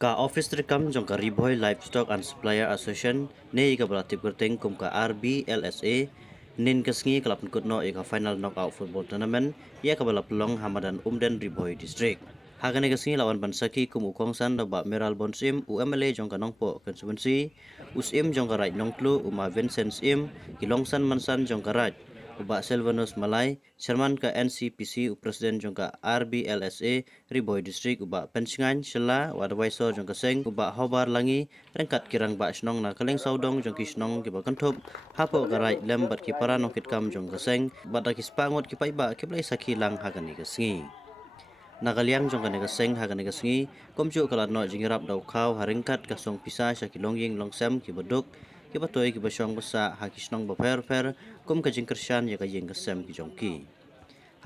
Ka Office Rekam jong ka Riboy Livestock and Supplier Association ne ka belatip gerteng kum ka RBLSA nin kesngi kelap kutno ka final knockout football tournament ia ka balap long Hamadan Umden Riboy District. Hagane kesngi lawan bansaki kum ukongsan doba Meral Bonsim UMLA jong ka nongpo konsumensi usim jong ka right nongklu uma Vincent Sim kilongsan mansan jong ka right Uba Silvanus Malay, Chairman ka NCPC Presiden jongka RBLSA Riboy District uba Pensingan Shela Wadawaiso jongka Seng uba Hobar Langi rengkat kirang ba snong na kaleng saudong jongki snong kiba kantup hapo garai lem bat kipara nokit kam jongka Seng bata kispangot kipai ba kiblai saki lang hagani kesengi. Nakaliang jong kanega seng hagane kesengi komju kalat no jingirap dau kau haringkat kasong pisa syakilong ying longsem kibaduk kibatoy kibasong basa hakisnong bafer kum kajing kersyan ya kajing kesem kijongki.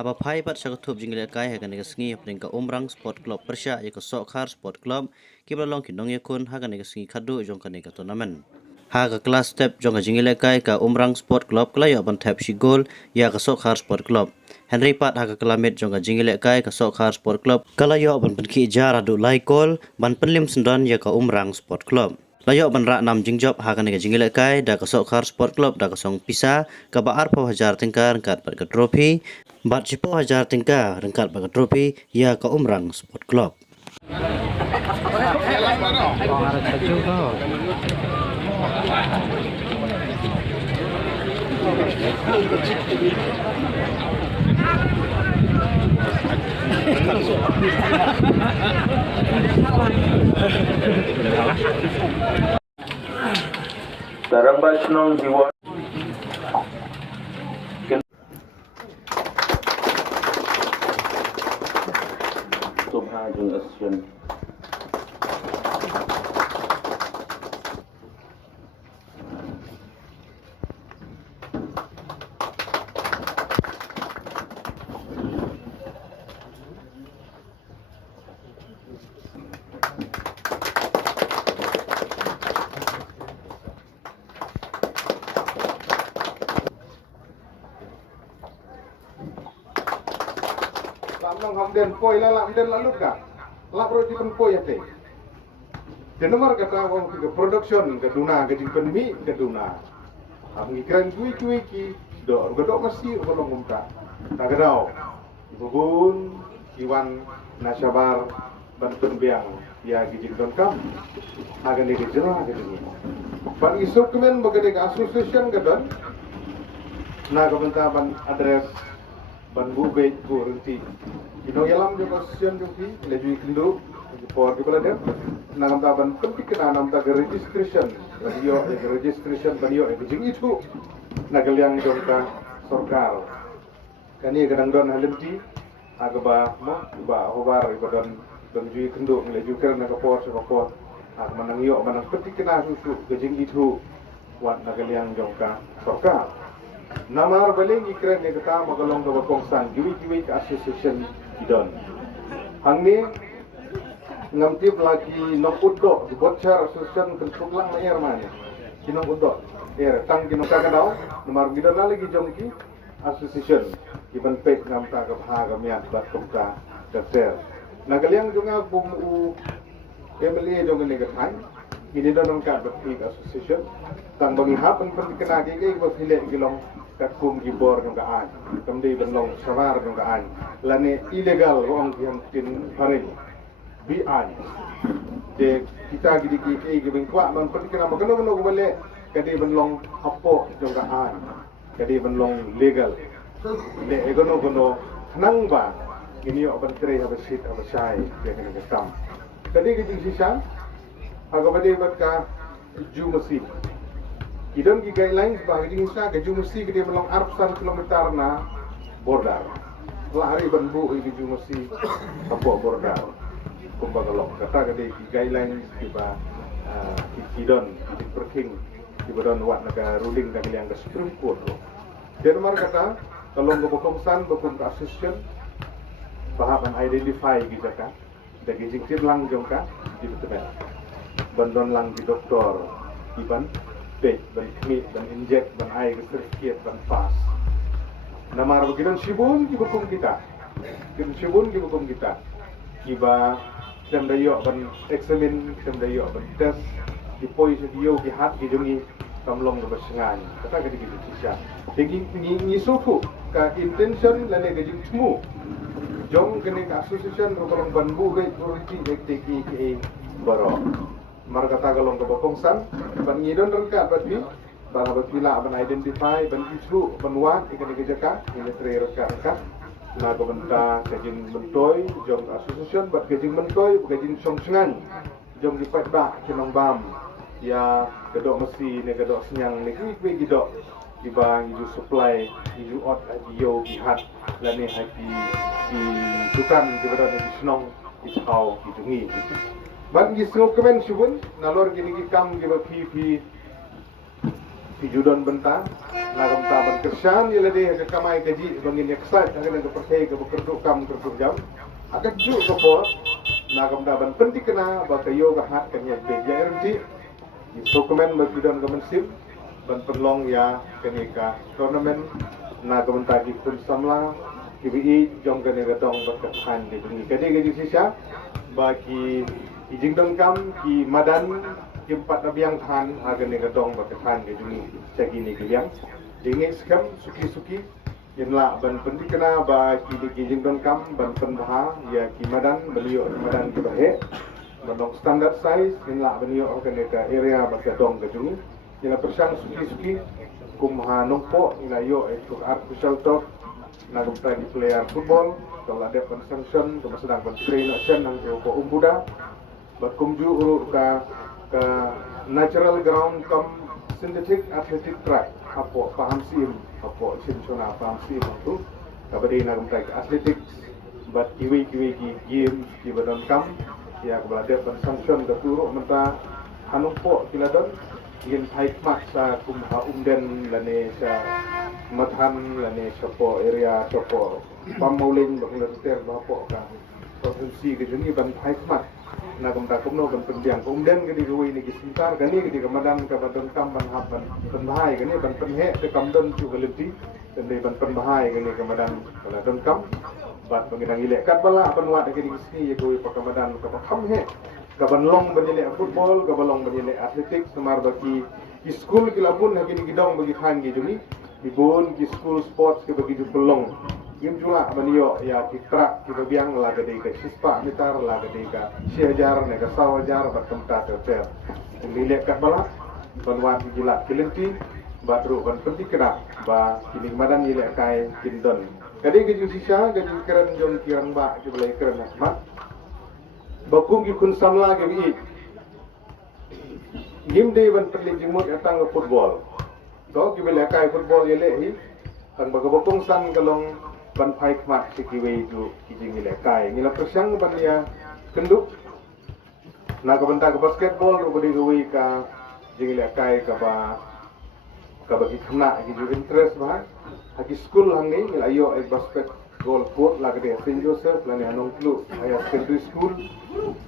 Haba pai pat syakatup jingile kai hagane kesengi apning ka umrang sport club persya ya kesokhar sport club kibalong kinong yakun hagane kesengi kadu jong kanega tournament. Haga kelas step jong jingile kai ka umrang sport club kelayo ban tap shigol ya kesokhar sport club. Henry Pat haga kelamit jong jingile kai ka sokhar sport club kalayo ban penki jar adu laikol ban penlim sendan ya ka umrang sport club. Layo ban rak nam jingjob haga ne jingile kai da ka sokhar sport club da ka song pisa ka baar po hajar tingkar rengkat bat ka trofi bat cipo hajar tingkar rengkat bat ka trofi ya ka umrang sport club. Tarambas nong diwa Subhajung Asyan Lamang hamden poi la hamden lalu ka. La pro di poi ate. De nomor kata wong ke production ke duna ke pandemi ke duna. Am ngikran kui ki do mesti belum umta. Tagadao. Bugun Iwan Nasabar Banten Biang ya gijin kam. Agan di jera ke ni. Ban isuk kemen bagade association ke don. Na kebentaan address ban bube ko renti ino yalam jo question jo ki leju kendo por ki bala dem nagam ta ban pentik na nam ta registration registration banyo e jing itu nagal yang jo ka sarkar kani kadang don halemti agaba mo ba hobar ibadon don ju kendo leju ker na ka por ag manang yo manang pentik na susu jing itu wat nagal yang jo ka sarkar Namar baling ikran ni kata magalong ka bakongsan giwi ka association idon. Hangni ngamtip lagi nong uddo di bocor association kensuklang na air mani. Kinong uddo. Tang kinong kakadaw namar gidon lagi jongki association iban pek ngamta ka bahaga miat bat kumka dakter. Nagaliang junga bumu family jong ni kathan. Ini don ka bat association tang bangi hapan pendikenagi kay ba file gilong kakum gibor ng kaan kamdi benlong sawar ng kaan lane illegal wong yang tin haring bi de kita gidi ki gibing kwa man pergi kana magano no bale kadi benlong hapo ng kaan kadi benlong legal de egono nang ba ini yo bantre ha basit ha basai de kana kam kadi gidi sisa agabade bat ka jumasi Idon ki guidelines bagi Indonesia ke jumsi ke dia melong arpsan kilometer na border. Lari banbu ke jumsi apa border. Kumbagalok kata ke dia guidelines tiba idon di perking tiba don wat naga ruling dan yang ke Supreme Court. Dia nomor kata kalau ngobokongsan bokum ke association bahaban identify gitu kan. Dagi jingkir lang jongka di betul. Bandon lang di doktor iban ban kemit, ban injek, ban air, sertifikat, ban pas. Namar begitu sibun ki hukum kita. Kita sibun ki hukum kita. Kiba sem dayo ban examine sem dayo ban test di poi video di hat di jungi kamlong ke bersengan kata ke gitu sisa tinggi ni suku ka intention la ne gajing temu jong kene ka association ro kalong banbu ge puriti ektiki ke baro mar kata kalong ke bapongsan ban ngidon rengka batbi ban batbila ban identify ban isu ban wan ikene gejaka ini tre rengka na ko benta kajing mentoy jong association bat kajing mentoy kajing songsengan jong di patba kinong bam ya kedok mesti ne kedok senyang ne kuwi gedok dibang isu supply isu ot adio bihat lane haki di dukan di berada di senong isau hidungi ban gi snow kemen subun nalor gini gi kam gi ba pi judon benta na kam ta ban kersan ya lade ke kamai gaji bangin eksat dengan ke percaya ke bekerduk kam kerduk jam akan ju ke po na kam ta ban penting kena ba kayo ga hat kanya be ya erti dokumen berbidan kemensim ban perlong ya kenika tournament na kementagi pun samla kibi jong kene gatong berkatan di bunyi kade gaji sisa bagi ijing dongkam ki madan ki empat nabiang than agane gatong berkatan di bunyi sagini kibiang dingin skam suki-suki yenla ban penting kena bagi di ijing dongkam ban penbaha ya ki madan beliau madan ki bahe bandong standard size yenla beliau organika area berkatong ke bunyi yenla persang suki-suki kumha nompo ina yo itu artificial top na gumta di player football kalau ada sanction kalau sedang train action nang ko umbuda berkumju uru ka natural ground kam synthetic athletic track apo paham sim apo simsona paham sim itu kabadi na gumta athletic bat kiwi ki game di badan kam ya kalau ada sanction ke turu menta hanumpo kiladon ingin baik maksa kumha umden lane sa mathan lane sopo area sopo pamauling bakula ter bapo ka provinsi ke jeni ban baik mak na kumta kumno ban pendiang umden ke di ruwi ni gisintar gani ke di kamadan ka badon kam ban hab ban penbahai gani ban penhe ke kamdon chu galenti dan di ban penbahai gani kamadan kala don kam bat pangidang ilek kat bala ban wat ke di gisni ye kuwi pakamadan ka pakam he kabanlong banile football kabalong banile athletics semar bagi di school kilabun hagini gidong bagi hangi juni di bon di school sports ke bagi pelong game jula banio ya ki track ki bagiang laga de ka sispa mitar laga de ka siajar ne ka sawajar bertemta ter nilai kat bala banwan jula kilenti batru ban penting kena ba kini madan nilai kai kindon kadi ke jusisa gaji keren jom kirang ba ki balai keren asmat bakum kun samla ke bi game day ban perli jimut atang ke football to ki bela kai football yele hi tang bagabong sang kalong ban fight mat ki we ju ki jing le kai ngila persang ban ya kenduk na ka banta ke basketball ro bodi we ka jing le kai ka bagi khna ki ju interest ba haki school hangi ngila yo ek basket goal court lagi de Saint Joseph lani anong club higher secondary school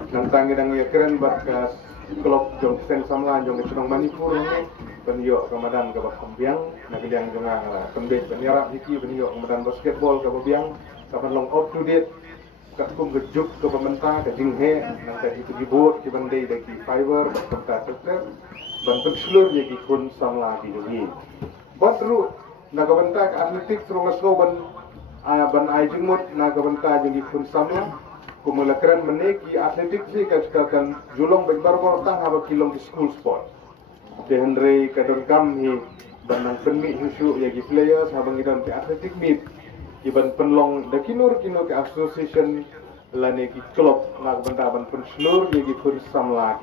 nantang gedang ya keren bakas klub jong sen samlan jong chunong manipur ni penyo kamadan ka bakambiang nagdiang jong nga pembet penyarap hiki penyo kamadan basketball ka babiang kapan long up to date ka kum gejuk ka pementa ka jinghe nang ka itu dibot ki bandai daki fiber ka tetep ban penslur ye ki kun samla di dugi batru nagabanta ka atletik terus ban ban ai jengmut na gabanta jadi kun samla kumulakran meneki atletik si kan julong bekbar tang haba kilong di school sport de Henry kadon kam hi banang penmi husu ya gi players habang idan ke atletik meet iban penlong da kinur ke association lane ki club na gabanta ban penslur ya gi kun samla